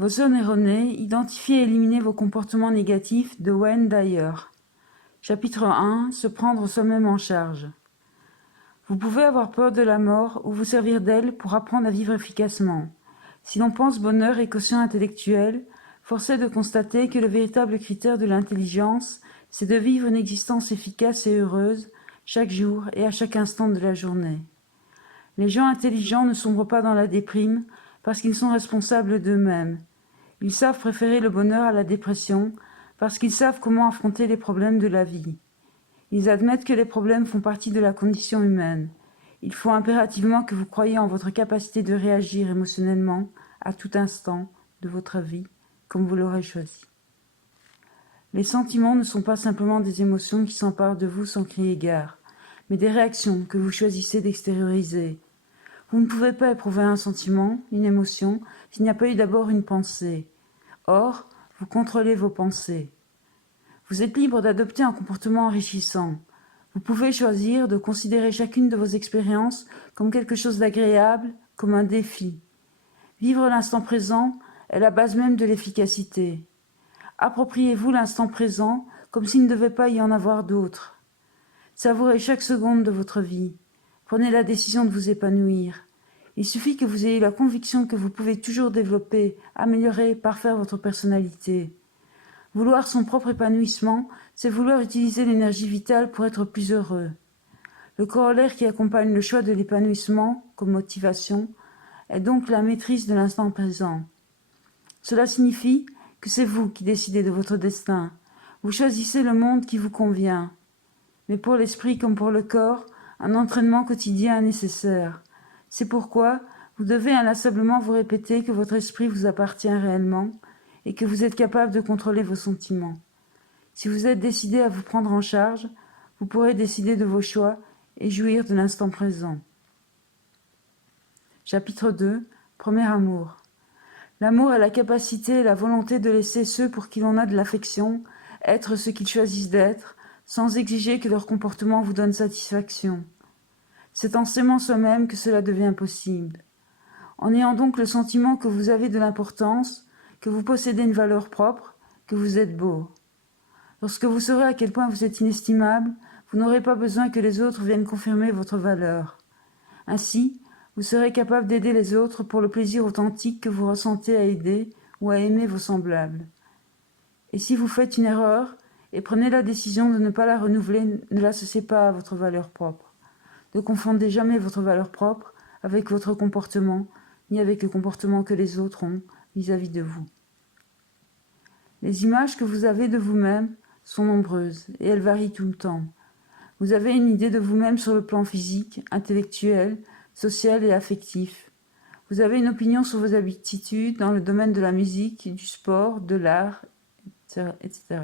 Vos zones erronées, identifiez et éliminez vos comportements négatifs de Wayne Dyer. Chapitre 1. Se prendre soi-même en charge. Vous pouvez avoir peur de la mort ou vous servir d'elle pour apprendre à vivre efficacement. Si l'on pense bonheur et quotient intellectuel, force est de constater que le véritable critère de l'intelligence, c'est de vivre une existence efficace et heureuse, chaque jour et à chaque instant de la journée. Les gens intelligents ne sombrent pas dans la déprime parce qu'ils sont responsables d'eux-mêmes. Ils savent préférer le bonheur à la dépression parce qu'ils savent comment affronter les problèmes de la vie. Ils admettent que les problèmes font partie de la condition humaine. Il faut impérativement que vous croyiez en votre capacité de réagir émotionnellement à tout instant de votre vie, comme vous l'aurez choisi. Les sentiments ne sont pas simplement des émotions qui s'emparent de vous sans crier gare, mais des réactions que vous choisissez d'extérioriser. Vous ne pouvez pas éprouver un sentiment, une émotion, s'il n'y a pas eu d'abord une pensée. Or, vous contrôlez vos pensées. Vous êtes libre d'adopter un comportement enrichissant. Vous pouvez choisir de considérer chacune de vos expériences comme quelque chose d'agréable, comme un défi. Vivre l'instant présent est la base même de l'efficacité. Appropriez-vous l'instant présent comme s'il ne devait pas y en avoir d'autres. Savourez chaque seconde de votre vie. Prenez la décision de vous épanouir. Il suffit que vous ayez la conviction que vous pouvez toujours développer, améliorer, parfaire votre personnalité. Vouloir son propre épanouissement, c'est vouloir utiliser l'énergie vitale pour être plus heureux. Le corollaire qui accompagne le choix de l'épanouissement comme motivation est donc la maîtrise de l'instant présent. Cela signifie que c'est vous qui décidez de votre destin. Vous choisissez le monde qui vous convient. Mais pour l'esprit comme pour le corps, un entraînement quotidien est nécessaire. C'est pourquoi vous devez inlassablement vous répéter que votre esprit vous appartient réellement et que vous êtes capable de contrôler vos sentiments. Si vous êtes décidé à vous prendre en charge, vous pourrez décider de vos choix et jouir de l'instant présent. Chapitre 2. Premier amour. L'amour est la capacité et la volonté de laisser ceux pour qui l'on a de l'affection être ce qu'ils choisissent d'être, sans exiger que leur comportement vous donne satisfaction. C'est en s'aimant soi-même que cela devient possible. En ayant donc le sentiment que vous avez de l'importance, que vous possédez une valeur propre, que vous êtes beau. Lorsque vous saurez à quel point vous êtes inestimable, vous n'aurez pas besoin que les autres viennent confirmer votre valeur. Ainsi, vous serez capable d'aider les autres pour le plaisir authentique que vous ressentez à aider ou à aimer vos semblables. Et si vous faites une erreur et prenez la décision de ne pas la renouveler, ne l'associez pas à votre valeur propre. Ne confondez jamais votre valeur propre avec votre comportement, ni avec le comportement que les autres ont vis-à-vis de vous. Les images que vous avez de vous-même sont nombreuses et elles varient tout le temps. Vous avez une idée de vous-même sur le plan physique, intellectuel, social et affectif. Vous avez une opinion sur vos aptitudes dans le domaine de la musique, du sport, de l'art, etc.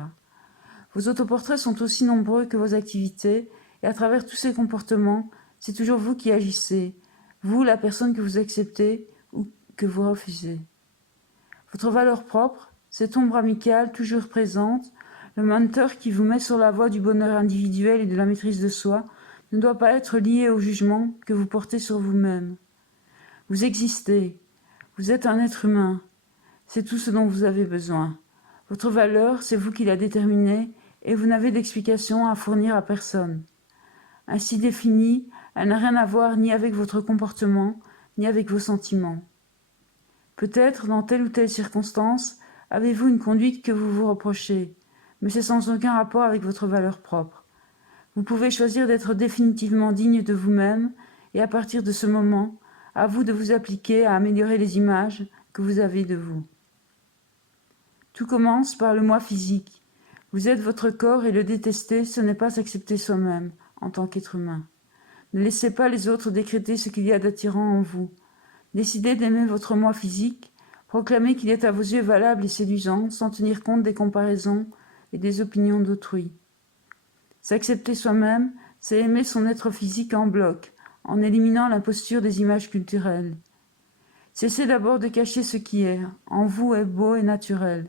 Vos autoportraits sont aussi nombreux que vos activités et à travers tous ces comportements, c'est toujours vous qui agissez, vous, la personne que vous acceptez ou que vous refusez. Votre valeur propre, cette ombre amicale toujours présente, le mentor qui vous met sur la voie du bonheur individuel et de la maîtrise de soi, ne doit pas être lié au jugement que vous portez sur vous-même. Vous existez, vous êtes un être humain, c'est tout ce dont vous avez besoin. Votre valeur, c'est vous qui la déterminez et vous n'avez d'explication à fournir à personne. Ainsi définie, elle n'a rien à voir ni avec votre comportement, ni avec vos sentiments. Peut-être, dans telle ou telle circonstance, avez-vous une conduite que vous vous reprochez, mais c'est sans aucun rapport avec votre valeur propre. Vous pouvez choisir d'être définitivement digne de vous-même, et à partir de ce moment, à vous de vous appliquer à améliorer les images que vous avez de vous. Tout commence par le moi physique. Vous êtes votre corps et le détester, ce n'est pas s'accepter soi-même, en tant qu'être humain. Ne laissez pas les autres décréter ce qu'il y a d'attirant en vous. Décidez d'aimer votre moi physique, proclamez qu'il est à vos yeux valable et séduisant, sans tenir compte des comparaisons et des opinions d'autrui. S'accepter soi-même, c'est aimer son être physique en bloc, en éliminant l'imposture des images culturelles. Cessez d'abord de cacher ce qui est, en vous est beau et naturel.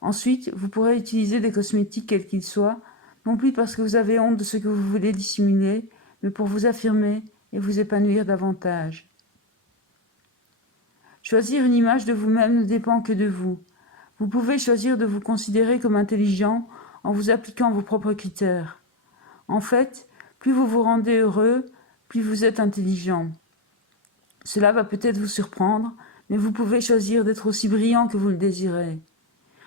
Ensuite, vous pourrez utiliser des cosmétiques quels qu'ils soient, non plus parce que vous avez honte de ce que vous voulez dissimuler, mais pour vous affirmer et vous épanouir davantage. Choisir une image de vous-même ne dépend que de vous. Vous pouvez choisir de vous considérer comme intelligent en vous appliquant vos propres critères. En fait, plus vous vous rendez heureux, plus vous êtes intelligent. Cela va peut-être vous surprendre, mais vous pouvez choisir d'être aussi brillant que vous le désirez.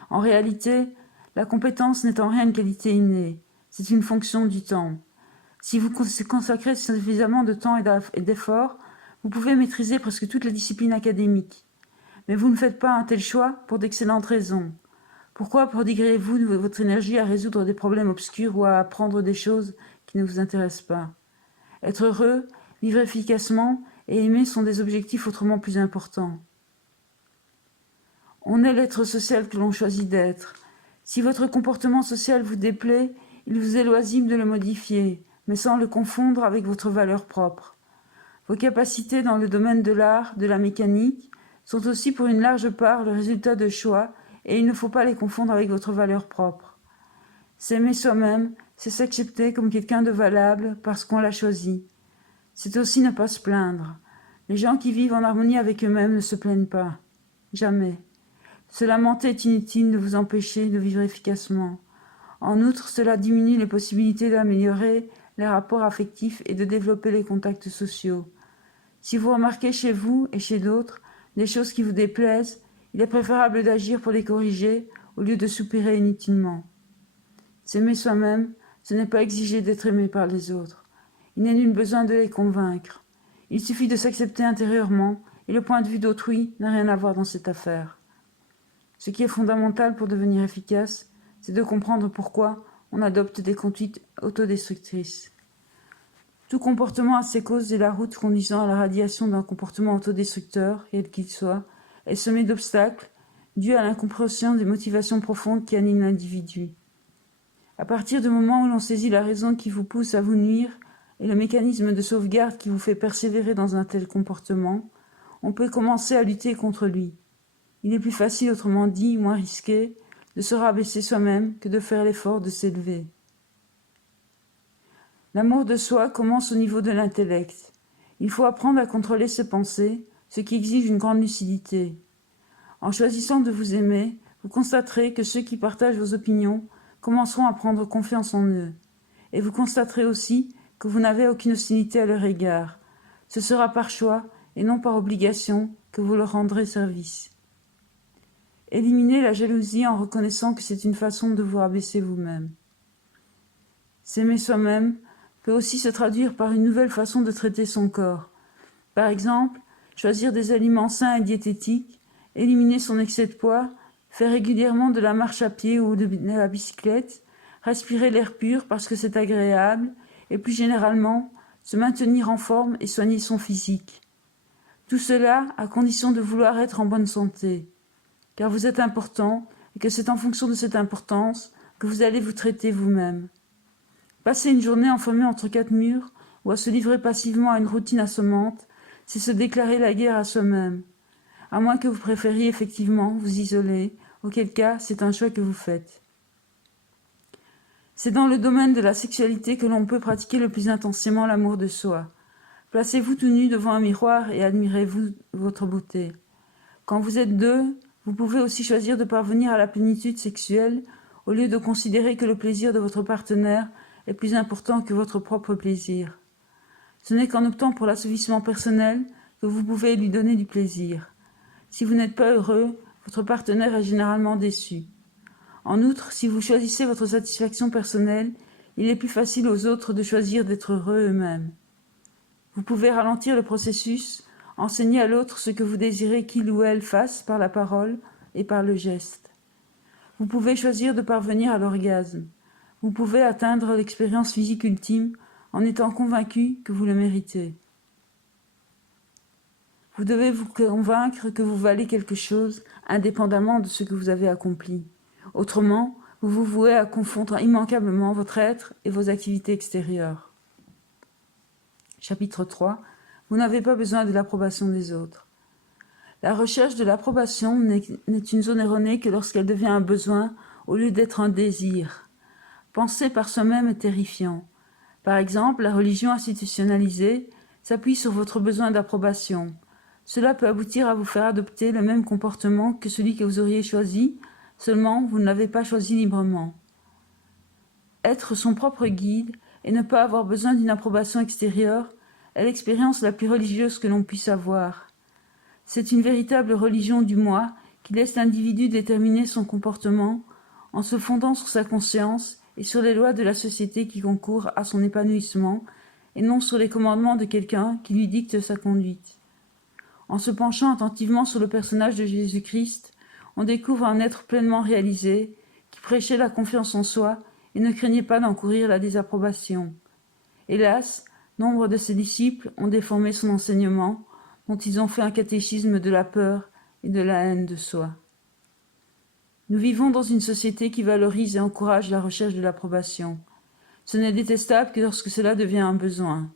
En réalité, la compétence n'est en rien une qualité innée, c'est une fonction du temps. Si vous consacrez suffisamment de temps et d'efforts, vous pouvez maîtriser presque toutes les disciplines académiques. Mais vous ne faites pas un tel choix pour d'excellentes raisons. Pourquoi prodiguerez-vous votre énergie à résoudre des problèmes obscurs ou à apprendre des choses qui ne vous intéressent pas? Être heureux, vivre efficacement et aimer sont des objectifs autrement plus importants. On est l'être social que l'on choisit d'être. Si votre comportement social vous déplaît, il vous est loisible de le modifier, mais sans le confondre avec votre valeur propre. Vos capacités dans le domaine de l'art, de la mécanique, sont aussi pour une large part le résultat de choix, et il ne faut pas les confondre avec votre valeur propre. S'aimer soi-même, c'est s'accepter comme quelqu'un de valable parce qu'on l'a choisi. C'est aussi ne pas se plaindre. Les gens qui vivent en harmonie avec eux-mêmes ne se plaignent pas. Jamais. Se lamenter est inutile de vous empêcher de vivre efficacement. En outre, cela diminue les possibilités d'améliorer les rapports affectifs et de développer les contacts sociaux. Si vous remarquez chez vous et chez d'autres des choses qui vous déplaisent, il est préférable d'agir pour les corriger au lieu de soupirer inutilement. S'aimer soi-même, ce n'est pas exiger d'être aimé par les autres. Il n'est nul besoin de les convaincre. Il suffit de s'accepter intérieurement et le point de vue d'autrui n'a rien à voir dans cette affaire. Ce qui est fondamental pour devenir efficace, c'est de comprendre pourquoi on adopte des conduites autodestructrices. Tout comportement a ses causes et la route conduisant à la radiation d'un comportement autodestructeur, quel qu'il soit, est semée d'obstacles dus à l'incompréhension des motivations profondes qui animent l'individu. À partir du moment où l'on saisit la raison qui vous pousse à vous nuire et le mécanisme de sauvegarde qui vous fait persévérer dans un tel comportement, on peut commencer à lutter contre lui. Il est plus facile, autrement dit, moins risqué, de se rabaisser soi-même que de faire l'effort de s'élever. L'amour de soi commence au niveau de l'intellect. Il faut apprendre à contrôler ses pensées, ce qui exige une grande lucidité. En choisissant de vous aimer, vous constaterez que ceux qui partagent vos opinions commenceront à prendre confiance en eux. Et vous constaterez aussi que vous n'avez aucune hostilité à leur égard. Ce sera par choix et non par obligation que vous leur rendrez service. Éliminez la jalousie en reconnaissant que c'est une façon de vous rabaisser vous-même. S'aimer soi-même peut aussi se traduire par une nouvelle façon de traiter son corps. Par exemple, choisir des aliments sains et diététiques, éliminer son excès de poids, faire régulièrement de la marche à pied ou de la bicyclette, respirer l'air pur parce que c'est agréable, et plus généralement, se maintenir en forme et soigner son physique. Tout cela à condition de vouloir être en bonne santé. Car vous êtes important et que c'est en fonction de cette importance que vous allez vous traiter vous-même. Passer une journée enfermée entre quatre murs ou à se livrer passivement à une routine assommante, c'est se déclarer la guerre à soi-même. À moins que vous préfériez effectivement vous isoler, auquel cas c'est un choix que vous faites. C'est dans le domaine de la sexualité que l'on peut pratiquer le plus intensément l'amour de soi. Placez-vous tout nu devant un miroir et admirez-vous votre beauté. Quand vous êtes deux, vous pouvez aussi choisir de parvenir à la plénitude sexuelle au lieu de considérer que le plaisir de votre partenaire est plus important que votre propre plaisir. Ce n'est qu'en optant pour l'assouvissement personnel que vous pouvez lui donner du plaisir. Si vous n'êtes pas heureux, votre partenaire est généralement déçu. En outre, si vous choisissez votre satisfaction personnelle, il est plus facile aux autres de choisir d'être heureux eux-mêmes. Vous pouvez ralentir le processus, enseigner à l'autre ce que vous désirez qu'il ou elle fasse par la parole et par le geste. Vous pouvez choisir de parvenir à l'orgasme. Vous pouvez atteindre l'expérience physique ultime en étant convaincu que vous le méritez. Vous devez vous convaincre que vous valez quelque chose indépendamment de ce que vous avez accompli. Autrement, vous vous vouez à confondre immanquablement votre être et vos activités extérieures. Chapitre 3. Vous n'avez pas besoin de l'approbation des autres. La recherche de l'approbation n'est une zone erronée que lorsqu'elle devient un besoin au lieu d'être un désir. Penser par soi-même est terrifiant. Par exemple, la religion institutionnalisée s'appuie sur votre besoin d'approbation. Cela peut aboutir à vous faire adopter le même comportement que celui que vous auriez choisi, seulement vous ne l'avez pas choisi librement. Être son propre guide et ne pas avoir besoin d'une approbation extérieure est l'expérience la plus religieuse que l'on puisse avoir. C'est une véritable religion du moi qui laisse l'individu déterminer son comportement en se fondant sur sa conscience et sur les lois de la société qui concourent à son épanouissement et non sur les commandements de quelqu'un qui lui dicte sa conduite. En se penchant attentivement sur le personnage de Jésus-Christ, on découvre un être pleinement réalisé qui prêchait la confiance en soi et ne craignait pas d'encourir la désapprobation. Hélas, nombre de ses disciples ont déformé son enseignement, dont ils ont fait un catéchisme de la peur et de la haine de soi. Nous vivons dans une société qui valorise et encourage la recherche de l'approbation. Ce n'est détestable que lorsque cela devient un besoin,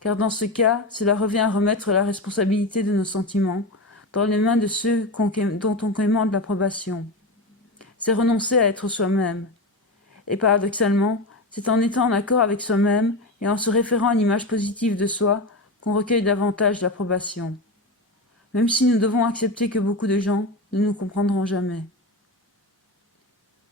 car dans ce cas, cela revient à remettre la responsabilité de nos sentiments dans les mains de ceux dont on commande l'approbation. C'est renoncer à être soi-même. Et paradoxalement, c'est en étant en accord avec soi-même et en se référant à une image positive de soi qu'on recueille davantage l'approbation. Même si nous devons accepter que beaucoup de gens ne nous comprendront jamais.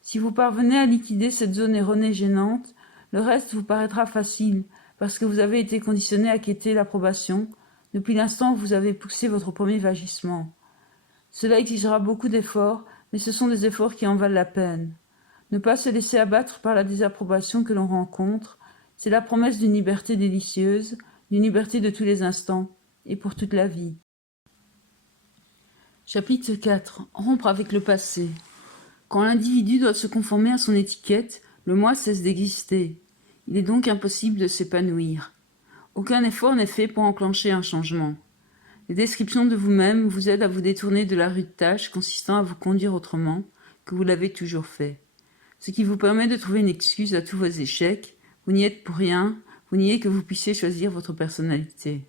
Si vous parvenez à liquider cette zone erronée gênante, le reste vous paraîtra facile, parce que vous avez été conditionné à quêter l'approbation depuis l'instant où vous avez poussé votre premier vagissement. Cela exigera beaucoup d'efforts, mais ce sont des efforts qui en valent la peine. Ne pas se laisser abattre par la désapprobation que l'on rencontre, c'est la promesse d'une liberté délicieuse, d'une liberté de tous les instants, et pour toute la vie. Chapitre 4. Rompre avec le passé. Quand l'individu doit se conformer à son étiquette, le moi cesse d'exister. Il est donc impossible de s'épanouir. Aucun effort n'est fait pour enclencher un changement. Les descriptions de vous-même vous aident à vous détourner de la rude tâche consistant à vous conduire autrement que vous l'avez toujours fait. Ce qui vous permet de trouver une excuse à tous vos échecs. Vous n'y êtes pour rien, vous niez que vous puissiez choisir votre personnalité.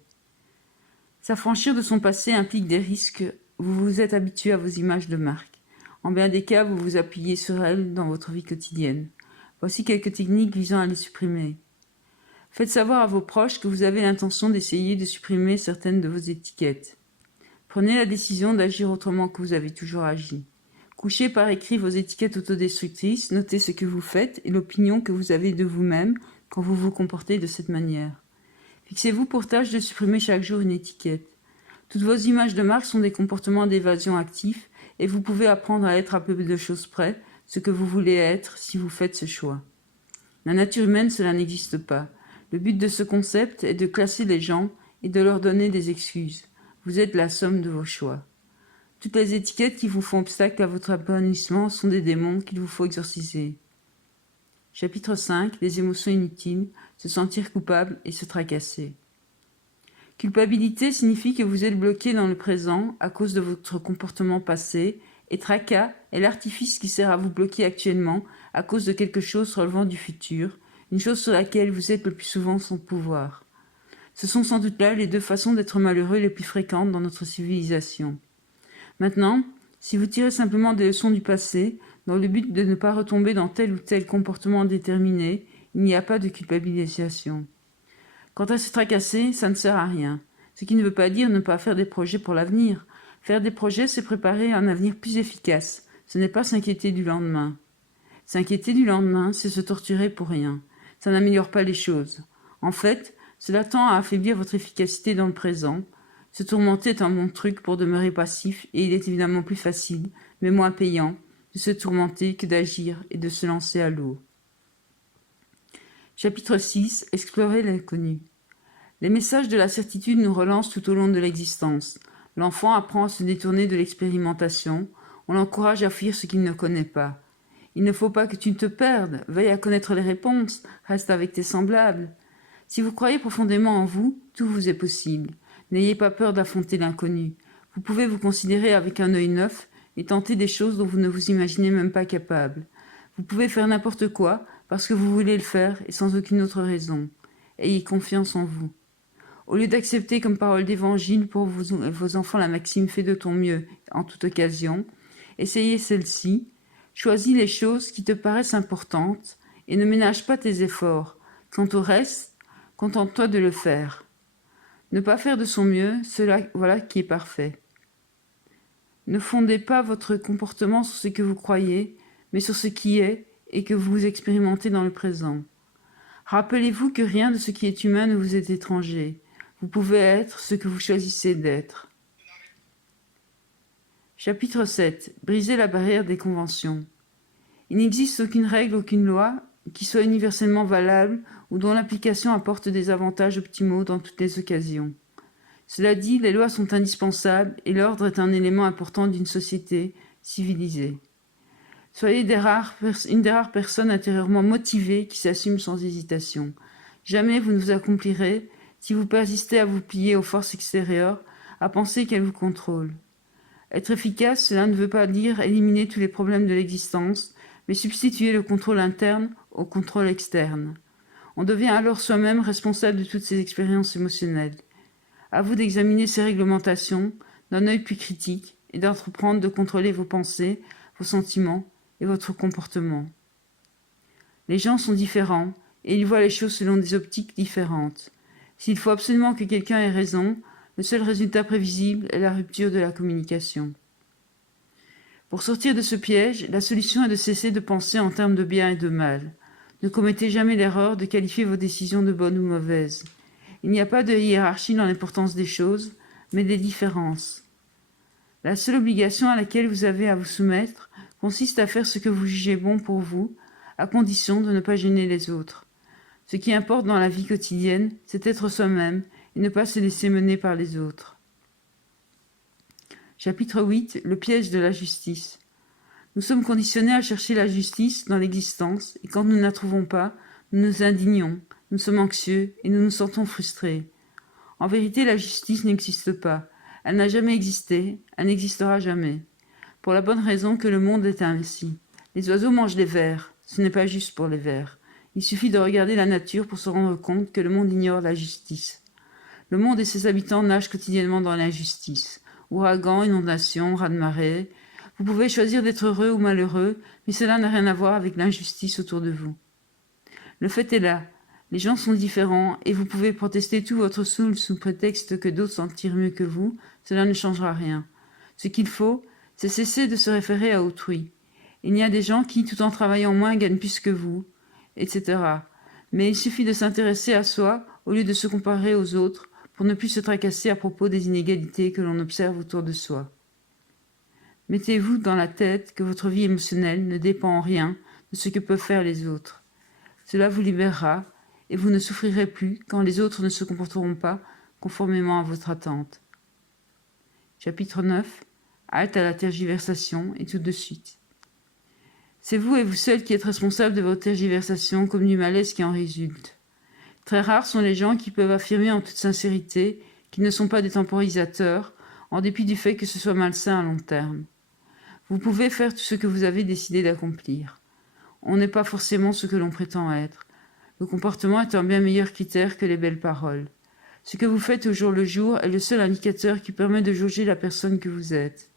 S'affranchir de son passé implique des risques. Vous vous êtes habitué à vos images de marque. En bien des cas, vous vous appuyez sur elles dans votre vie quotidienne. Voici quelques techniques visant à les supprimer. Faites savoir à vos proches que vous avez l'intention d'essayer de supprimer certaines de vos étiquettes. Prenez la décision d'agir autrement que vous avez toujours agi. Couchez par écrit vos étiquettes autodestructrices, notez ce que vous faites et l'opinion que vous avez de vous-même quand vous vous comportez de cette manière. Fixez-vous pour tâche de supprimer chaque jour une étiquette. Toutes vos images de marque sont des comportements d'évasion actifs et vous pouvez apprendre à être à peu de choses près ce que vous voulez être si vous faites ce choix. La nature humaine, cela n'existe pas. Le but de ce concept est de classer les gens et de leur donner des excuses. Vous êtes la somme de vos choix. Toutes les étiquettes qui vous font obstacle à votre épanouissement sont des démons qu'il vous faut exorciser. Chapitre 5. Les émotions inutiles, se sentir coupable et se tracasser. Culpabilité signifie que vous êtes bloqué dans le présent à cause de votre comportement passé, et tracas est l'artifice qui sert à vous bloquer actuellement à cause de quelque chose relevant du futur, une chose sur laquelle vous êtes le plus souvent sans pouvoir. Ce sont sans doute là les deux façons d'être malheureux les plus fréquentes dans notre civilisation. Maintenant, si vous tirez simplement des leçons du passé, dans le but de ne pas retomber dans tel ou tel comportement déterminé, il n'y a pas de culpabilisation. Quant à se tracasser, ça ne sert à rien. Ce qui ne veut pas dire ne pas faire des projets pour l'avenir. Faire des projets, c'est préparer un avenir plus efficace. Ce n'est pas s'inquiéter du lendemain. S'inquiéter du lendemain, c'est se torturer pour rien. Ça n'améliore pas les choses. En fait, cela tend à affaiblir votre efficacité dans le présent. Se tourmenter est un bon truc pour demeurer passif et il est évidemment plus facile, mais moins payant, de se tourmenter que d'agir et de se lancer à l'eau. Chapitre 6. Explorer l'inconnu. Les messages de la certitude nous relancent tout au long de l'existence. L'enfant apprend à se détourner de l'expérimentation. On l'encourage à fuir ce qu'il ne connaît pas. Il ne faut pas que tu te perdes. Veille à connaître les réponses. Reste avec tes semblables. Si vous croyez profondément en vous, tout vous est possible. N'ayez pas peur d'affronter l'inconnu. Vous pouvez vous considérer avec un œil neuf et tenter des choses dont vous ne vous imaginez même pas capable. Vous pouvez faire n'importe quoi parce que vous voulez le faire et sans aucune autre raison. Ayez confiance en vous. Au lieu d'accepter comme parole d'évangile pour vos enfants la maxime « fais de ton mieux en toute occasion », essayez celle-ci. Choisis les choses qui te paraissent importantes et ne ménage pas tes efforts. Quant au reste, contente-toi de le faire. Ne pas faire de son mieux, cela voilà qui est parfait. Ne fondez pas votre comportement sur ce que vous croyez, mais sur ce qui est et que vous expérimentez dans le présent. Rappelez-vous que rien de ce qui est humain ne vous est étranger. Vous pouvez être ce que vous choisissez d'être. Chapitre 7. Briser la barrière des conventions. Il n'existe aucune règle, aucune loi qui soit universellement valable ou dont l'application apporte des avantages optimaux dans toutes les occasions. Cela dit, les lois sont indispensables et l'ordre est un élément important d'une société civilisée. Soyez une des rares personnes intérieurement motivées qui s'assument sans hésitation. Jamais vous ne vous accomplirez si vous persistez à vous plier aux forces extérieures, à penser qu'elles vous contrôlent. Être efficace, cela ne veut pas dire éliminer tous les problèmes de l'existence, mais substituer le contrôle interne au contrôle externe. On devient alors soi-même responsable de toutes ces expériences émotionnelles. À vous d'examiner ces réglementations d'un œil plus critique et d'entreprendre de contrôler vos pensées, vos sentiments et votre comportement. Les gens sont différents et ils voient les choses selon des optiques différentes. S'il faut absolument que quelqu'un ait raison, le seul résultat prévisible est la rupture de la communication. Pour sortir de ce piège, la solution est de cesser de penser en termes de bien et de mal. Ne commettez jamais l'erreur de qualifier vos décisions de bonnes ou mauvaises. Il n'y a pas de hiérarchie dans l'importance des choses, mais des différences. La seule obligation à laquelle vous avez à vous soumettre consiste à faire ce que vous jugez bon pour vous, à condition de ne pas gêner les autres. Ce qui importe dans la vie quotidienne, c'est être soi-même et ne pas se laisser mener par les autres. Chapitre 8. Le piège de la justice. Nous sommes conditionnés à chercher la justice dans l'existence, et quand nous ne la trouvons pas, nous nous indignons, nous sommes anxieux et nous nous sentons frustrés. En vérité, la justice n'existe pas. Elle n'a jamais existé, elle n'existera jamais. Pour la bonne raison que le monde est ainsi. Les oiseaux mangent les vers, ce n'est pas juste pour les vers. Il suffit de regarder la nature pour se rendre compte que le monde ignore la justice. Le monde et ses habitants nagent quotidiennement dans l'injustice. Ouragans, inondations, raz-de-marée. Vous pouvez choisir d'être heureux ou malheureux, mais cela n'a rien à voir avec l'injustice autour de vous. Le fait est là. Les gens sont différents et vous pouvez protester tout votre soul sous prétexte que d'autres s'en tirent mieux que vous, cela ne changera rien. Ce qu'il faut, c'est cesser de se référer à autrui. Il y a des gens qui, tout en travaillant moins, gagnent plus que vous, etc. Mais il suffit de s'intéresser à soi au lieu de se comparer aux autres pour ne plus se tracasser à propos des inégalités que l'on observe autour de soi. Mettez-vous dans la tête que votre vie émotionnelle ne dépend en rien de ce que peuvent faire les autres. Cela vous libérera et vous ne souffrirez plus quand les autres ne se comporteront pas conformément à votre attente. Chapitre 9. Halte à la tergiversation et tout de suite. C'est vous et vous seul qui êtes responsable de votre tergiversation comme du malaise qui en résulte. Très rares sont les gens qui peuvent affirmer en toute sincérité qu'ils ne sont pas des temporisateurs, en dépit du fait que ce soit malsain à long terme. Vous pouvez faire tout ce que vous avez décidé d'accomplir. On n'est pas forcément ce que l'on prétend être. Le comportement est un bien meilleur critère que les belles paroles. Ce que vous faites au jour le jour est le seul indicateur qui permet de jauger la personne que vous êtes.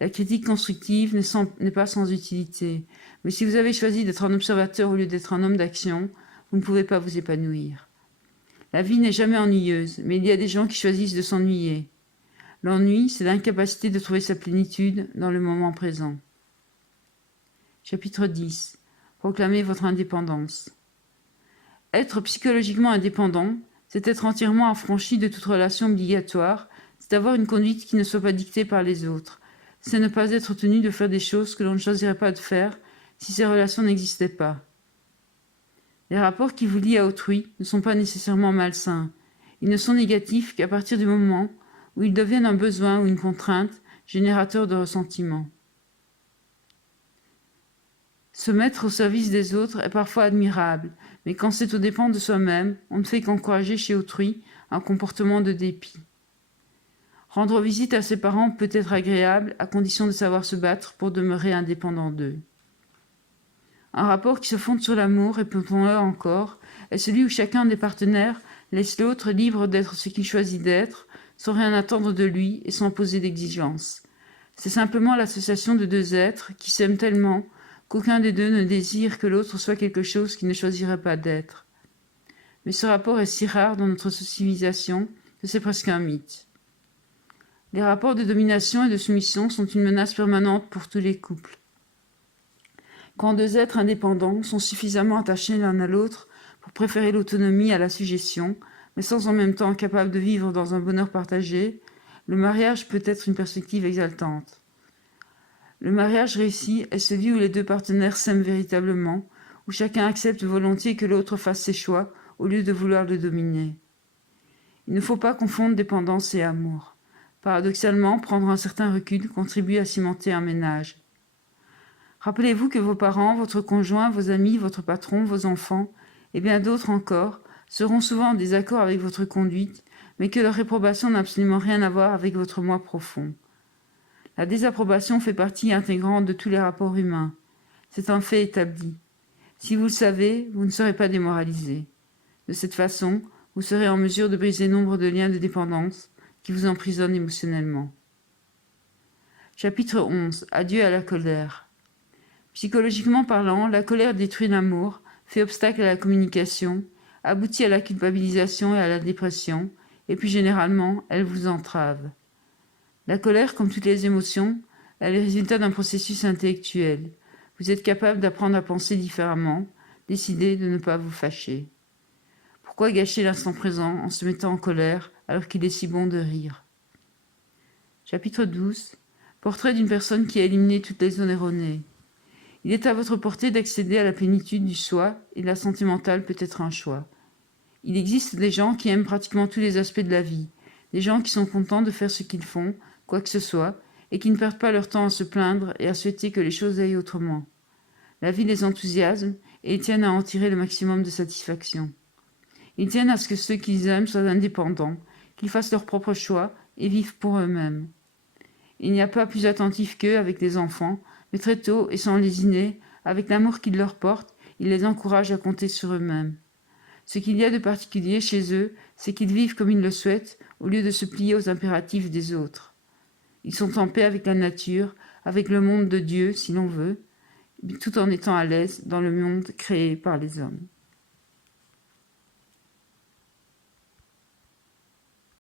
La critique constructive n'est pas sans utilité, mais si vous avez choisi d'être un observateur au lieu d'être un homme d'action, vous ne pouvez pas vous épanouir. La vie n'est jamais ennuyeuse, mais il y a des gens qui choisissent de s'ennuyer. L'ennui, c'est l'incapacité de trouver sa plénitude dans le moment présent. Chapitre 10. Proclamez votre indépendance. Être psychologiquement indépendant, c'est être entièrement affranchi de toute relation obligatoire, c'est avoir une conduite qui ne soit pas dictée par les autres, c'est ne pas être tenu de faire des choses que l'on ne choisirait pas de faire si ces relations n'existaient pas. Les rapports qui vous lient à autrui ne sont pas nécessairement malsains. Ils ne sont négatifs qu'à partir du moment où ils deviennent un besoin ou une contrainte générateur de ressentiment. Se mettre au service des autres est parfois admirable, mais quand c'est aux dépens de soi-même, on ne fait qu'encourager chez autrui un comportement de dépit. Rendre visite à ses parents peut être agréable, à condition de savoir se battre pour demeurer indépendant d'eux. Un rapport qui se fonde sur l'amour, répétons-le encore, est celui où chacun des partenaires laisse l'autre libre d'être ce qu'il choisit d'être, sans rien attendre de lui et sans poser d'exigence. C'est simplement l'association de deux êtres qui s'aiment tellement qu'aucun des deux ne désire que l'autre soit quelque chose qu'il ne choisirait pas d'être. Mais ce rapport est si rare dans notre civilisation que c'est presque un mythe. Les rapports de domination et de soumission sont une menace permanente pour tous les couples. Quand deux êtres indépendants sont suffisamment attachés l'un à l'autre pour préférer l'autonomie à la suggestion, mais sans en même temps capables de vivre dans un bonheur partagé, le mariage peut être une perspective exaltante. Le mariage réussi est celui où les deux partenaires s'aiment véritablement, où chacun accepte volontiers que l'autre fasse ses choix au lieu de vouloir le dominer. Il ne faut pas confondre dépendance et amour. Paradoxalement, prendre un certain recul contribue à cimenter un ménage. Rappelez-vous que vos parents, votre conjoint, vos amis, votre patron, vos enfants, et bien d'autres encore, seront souvent en désaccord avec votre conduite, mais que leur réprobation n'a absolument rien à voir avec votre moi profond. La désapprobation fait partie intégrante de tous les rapports humains. C'est un fait établi. Si vous le savez, vous ne serez pas démoralisé. De cette façon, vous serez en mesure de briser nombre de liens de dépendance qui vous emprisonnent émotionnellement. Chapitre 11. Adieu à la colère. Psychologiquement parlant, la colère détruit l'amour, fait obstacle à la communication, aboutit à la culpabilisation et à la dépression, et puis généralement, elle vous entrave. La colère, comme toutes les émotions, est le résultat d'un processus intellectuel. Vous êtes capable d'apprendre à penser différemment, décidez de ne pas vous fâcher. Pourquoi gâcher l'instant présent en se mettant en colère alors qu'il est si bon de rire? Chapitre 12. Portrait d'une personne qui a éliminé toutes les zones erronées. Il est à votre portée d'accéder à la plénitude du soi et la santé mentale peut être un choix. Il existe des gens qui aiment pratiquement tous les aspects de la vie, des gens qui sont contents de faire ce qu'ils font, quoi que ce soit, et qui ne perdent pas leur temps à se plaindre et à souhaiter que les choses aillent autrement. La vie les enthousiasme et ils tiennent à en tirer le maximum de satisfaction. Ils tiennent à ce que ceux qu'ils aiment soient indépendants, qu'ils fassent leurs propres choix et vivent pour eux-mêmes. Il n'y a pas plus attentif qu'eux avec les enfants, mais très tôt et sans lésiner, avec l'amour qu'ils leur portent, ils les encouragent à compter sur eux-mêmes. Ce qu'il y a de particulier chez eux, c'est qu'ils vivent comme ils le souhaitent, au lieu de se plier aux impératifs des autres. Ils sont en paix avec la nature, avec le monde de Dieu, si l'on veut, tout en étant à l'aise dans le monde créé par les hommes.